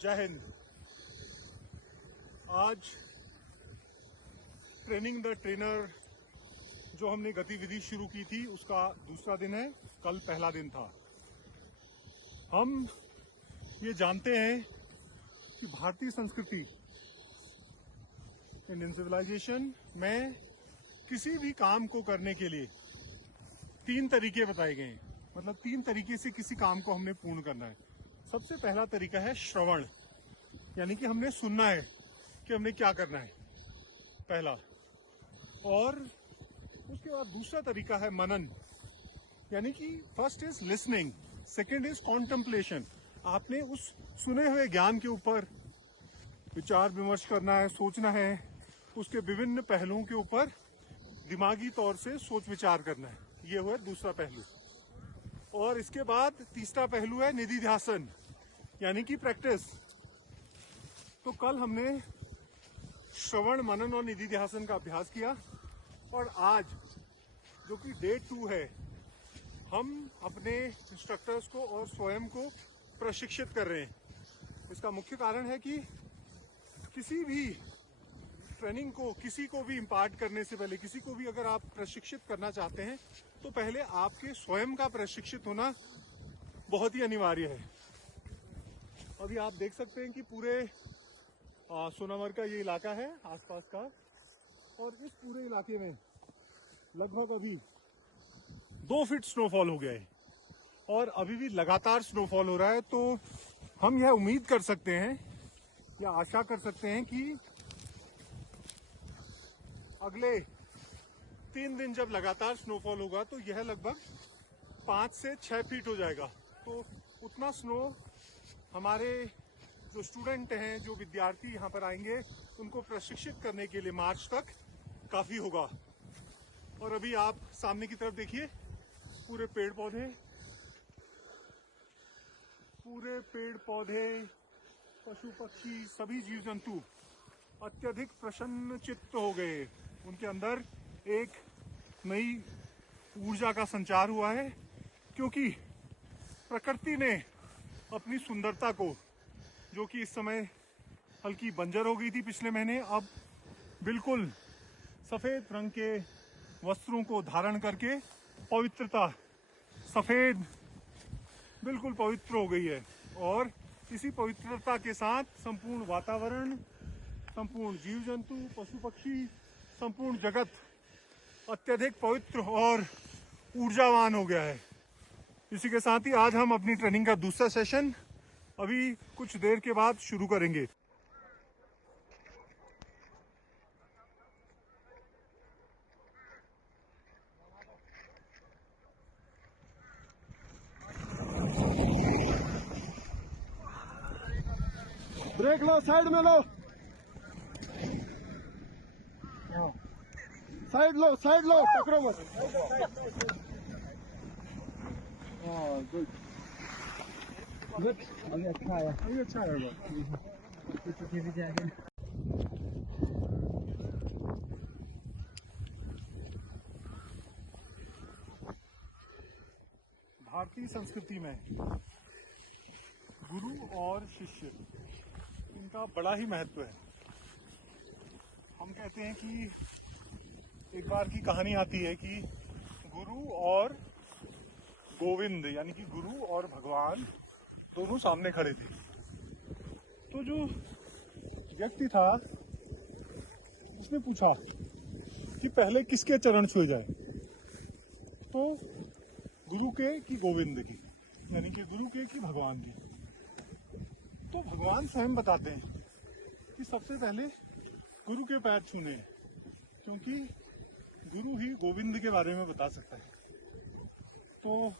जय हिंद। आज training the trainer जो हमने गतिविधि शुरू की थी उसका दूसरा दिन है। कल पहला दिन था। हम ये जानते हैं कि भारतीय संस्कृति, इंडियन सिविलाइजेशन में किसी भी काम को करने के लिए 3 तरीके बताए गए हैं। मतलब 3 तरीके से किसी काम को हमने पूर्ण करना है। सबसे पहला तरीका है श्रवण, यानी कि हमने सुनना है कि हमने क्या करना है, पहला। और उसके बाद दूसरा तरीका है मनन, यानी कि first is listening, second is contemplation. आपने उस सुने हुए ज्ञान के ऊपर विचार विमर्श करना है, सोचना है, उसके विभिन्न पहलुओं के ऊपर दिमागी तौर से सोच विचार करना है। ये हुआ दूसरा पहलू। और इसके बाद तीसरा पहलू है निधिध्यासन, यानी कि प्रैक्टिस। तो कल हमने श्रवण, मनन और निधिध्यासन का अभ्यास किया। और आज जो कि डे 2 है, हम अपने इंस्ट्रक्टर्स को और स्वयं को प्रशिक्षित कर रहे हैं। इसका मुख्य कारण है कि किसी भी ट्रेनिंग को किसी को भी इम्पार्ट करने से पहले, किसी को भी अगर आप प्रशिक्षित करना चाहते हैं तो पहले आपके स्वयं का प्रशिक्षित होना बहुत ही अनिवार्य है। अभी आप देख सकते हैं कि पूरे सोनामर्ग का ये इलाका है आसपास का, और इस पूरे इलाके में लगभग अभी 2 फीट स्नोफॉल हो गया है और अभी भी लगातार स्नोफॉल हो रहा है। तो हम यह उम्मीद कर सकते हैं या आशा कर सकते हैं कि अगले 3 दिन जब लगातार स्नोफॉल होगा तो यह लगभग 5 से 6 फीट हो जाएगा। तो उतना स्नो हमारे जो स्टूडेंट हैं, जो विद्यार्थी यहाँ पर आएंगे, उनको प्रशिक्षित करने के लिए मार्च तक काफी होगा। और अभी आप सामने की तरफ देखिए, पूरे पेड़ पौधे, पशु पक्षी, सभी जीव जंतु अत्यधिक प्रसन्न चित्त हो गए। उनके अंदर एक नई ऊर्जा का संचार हुआ है, क्योंकि प्रकृति ने अपनी सुंदरता को, जो कि इस समय हल्की बंजर हो गई थी पिछले महीने, अब बिल्कुल सफेद रंग के वस्त्रों को धारण करके पवित्रता, सफेद बिल्कुल पवित्र हो गई है। और इसी पवित्रता के साथ संपूर्ण वातावरण, संपूर्ण जीव जंतु, पशु पक्षी, संपूर्ण जगत अत्यधिक पवित्र और ऊर्जावान हो गया है। इसी के साथ ही आज हम अपनी ट्रेनिंग का दूसरा सेशन अभी कुछ देर के बाद शुरू करेंगे। ब्रेक लो, साइड में लो, साइड लो, टकरो मत। गुड, अभी अच्छा है, भारतीय संस्कृति में गुरु और शिष्य, इनका बड़ा ही महत्व है। हम कहते हैं कि एक बार की कहानी आती है कि गुरु और गोविंद, यानी कि गुरु और भगवान दोनों सामने खड़े थे। तो जो व्यक्ति था उसने पूछा कि पहले किसके चरण छुए जाए, तो गुरु के कि गोविंद की, यानी कि गुरु के कि भगवान की। तो भगवान स्वयं बताते हैं कि सबसे पहले गुरु के पैर छूने हैं, क्योंकि गुरु ही गोविंद के बारे में बता सकता है। तो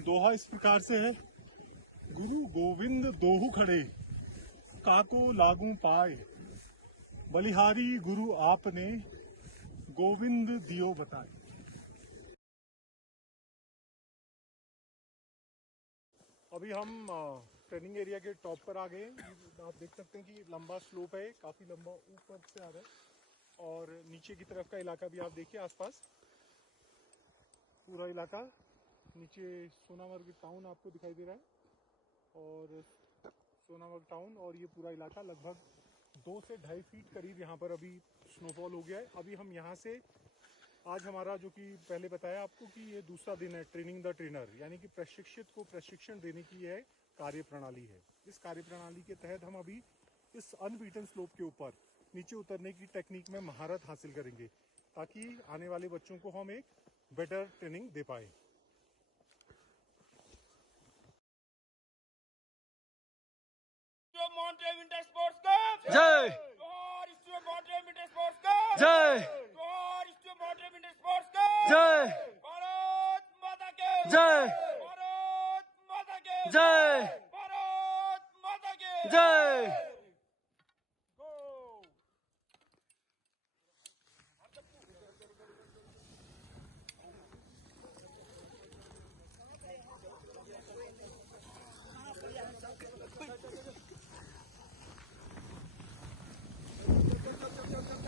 दोहा इस प्रकार से है, गुरु गोविंद दोहु खड़े, काको लागू पाए, बलिहारी गुरु आपने, गोविंद दियो बताए। अभी हम ट्रेनिंग एरिया के टॉप पर आ गए। आप देख सकते हैं कि लंबा स्लोप है, काफी लंबा ऊपर से आ रहा है। और नीचे की तरफ का इलाका भी आप देखिए, आसपास पूरा इलाका, नीचे सोनामर्ग टाउन आपको दिखाई दे रहा है। और सोनामर्ग टाउन और ये पूरा इलाका लगभग 2 से 2.5 फीट करीब यहाँ पर अभी स्नोफॉल हो गया है। अभी हम यहाँ से आज हमारा जो कि पहले बताया आपको कि ये दूसरा दिन है ट्रेनिंग द ट्रेनर, यानी कि प्रशिक्षित को प्रशिक्षण देने की यह कार्य प्रणाली है। इस कार्य प्रणाली के तहत हम अभी इस अनबीटन स्लोप के ऊपर नीचे उतरने की टेक्निक में महारत हासिल करेंगे ताकि आने वाले बच्चों को हम एक बेटर ट्रेनिंग दे पाए। मॉन्ट्रियल विंटर स्पोर्ट्स कप जय जोहार मॉन्ट्रियल विंटर स्पोर्ट्स कप जय जोहार मॉन्ट्रियल विंटर स्पोर्ट्स कप जय भारत माता के जय भारत माता के जय भारत माता के जय।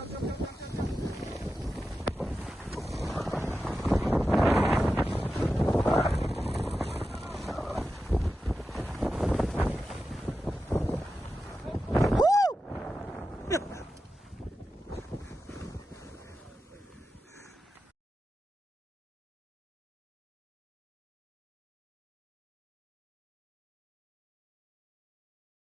चल